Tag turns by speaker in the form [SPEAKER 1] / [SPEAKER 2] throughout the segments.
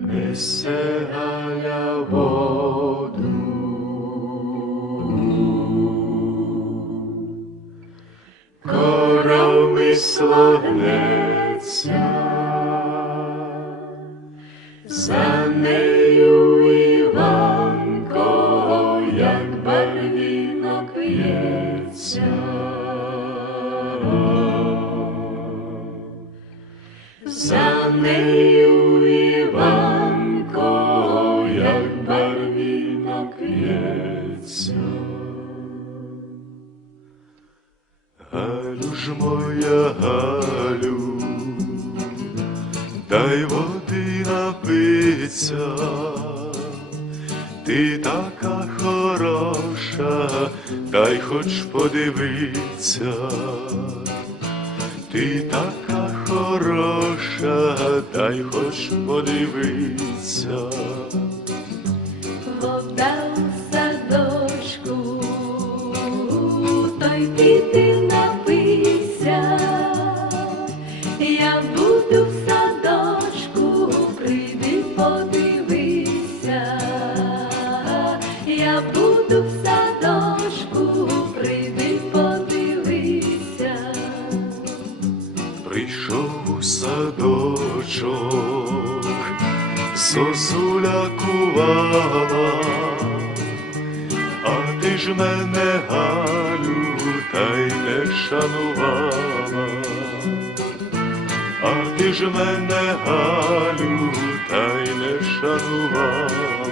[SPEAKER 1] несе Галя воду. Коромисло гнеться, за нею Іванко, як барвінок п'ється. За нею Іванко, як барвінок п'ється. Галю ж моя Галю, дай води напиться, ти така хороша, дай хоч подивиться, ти така хороша, дай хоч подивиться.
[SPEAKER 2] Вода у садочку, той піди напийся, я буду в садочку, прийди подивися, я буду в садочку,
[SPEAKER 1] у садочок, сосуля кувала, а ти ж мене Галю, та й не шанувала, а ти ж мене Галю, та й не шанувала.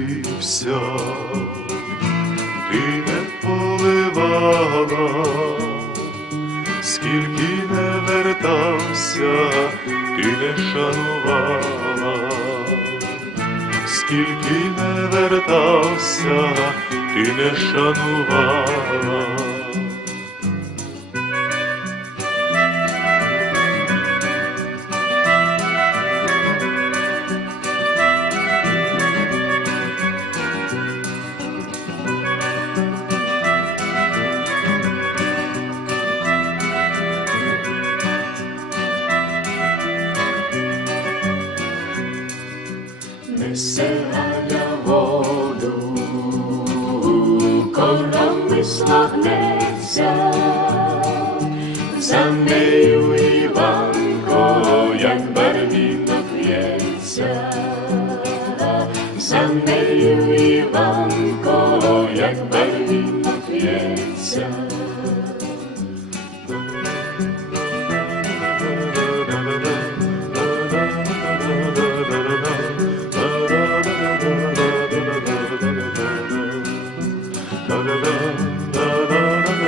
[SPEAKER 1] Стелився, ти не поливала, скільки не вертався, ти не шанувала, скільки не вертався, ти не шанувала. Несе Галя воду,
[SPEAKER 2] Коромисло гнеться,
[SPEAKER 1] за нею Іванко, як барвінок в'ється, за нею Іванко, як барвінок в'ється. da da da da